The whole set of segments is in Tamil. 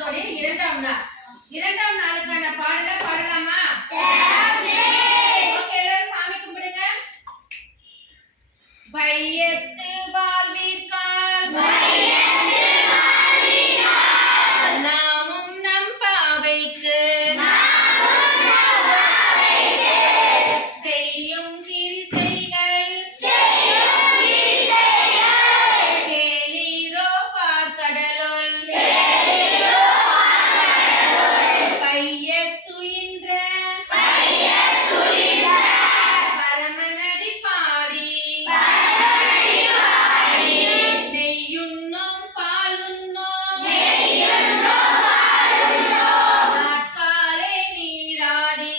மாசத்தோட இரண்டாம் நாள். இரண்டாம் நாளுக்கான பாடலை பாடலாமா? ஓகே, எல்லாரும் சாமி கும்பிடுங்க. வையத்து வாழ்வீர்கால் நாமும் நம் பாவைக்கு செய்யும் கிரிசைகள் கேளீரோ பார்க்கடலுள் பையத்துயின்ற பரமனடி பாடி நெய்யுண்ணும் பாலுண்ணும் நாட்காலே நீராடி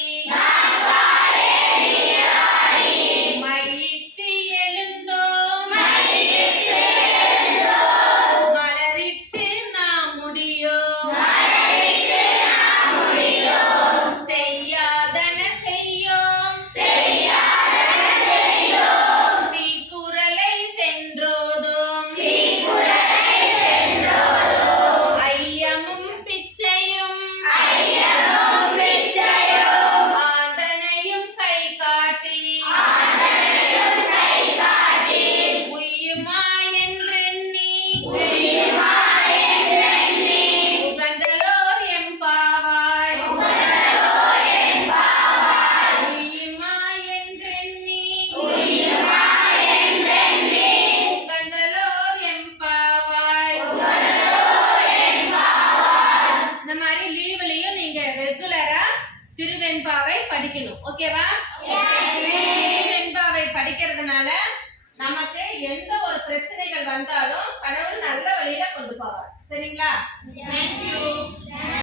மையிட்டு எழுந்தோம் மலரிட்டு நாம் முடியோம் செய்யாதன செய்யோம் தீக்குறளை சென்றோதும் ஐயமும் பிச்சையும் ஆதனையும் கை காட்டி உய்யுமா என்றெண்ணி உகந்தலோர் எம்பாவாய் உய்யுமா என்றெண்ணி உகந்தலோர் எம்பாவாய். இந்த மாதிரி லீவ்லயும் நீங்க ரெகுலரா திருவெண்பாவை படிக்கணும். ஓகேவா? திருவெண்பாவை படிக்கிறதுனால நமக்கு எந்த ஒரு பிரச்சனைகள் வந்தாலும் கடவுள் நல்ல வழியில கொண்டு போவார். சரிங்களா?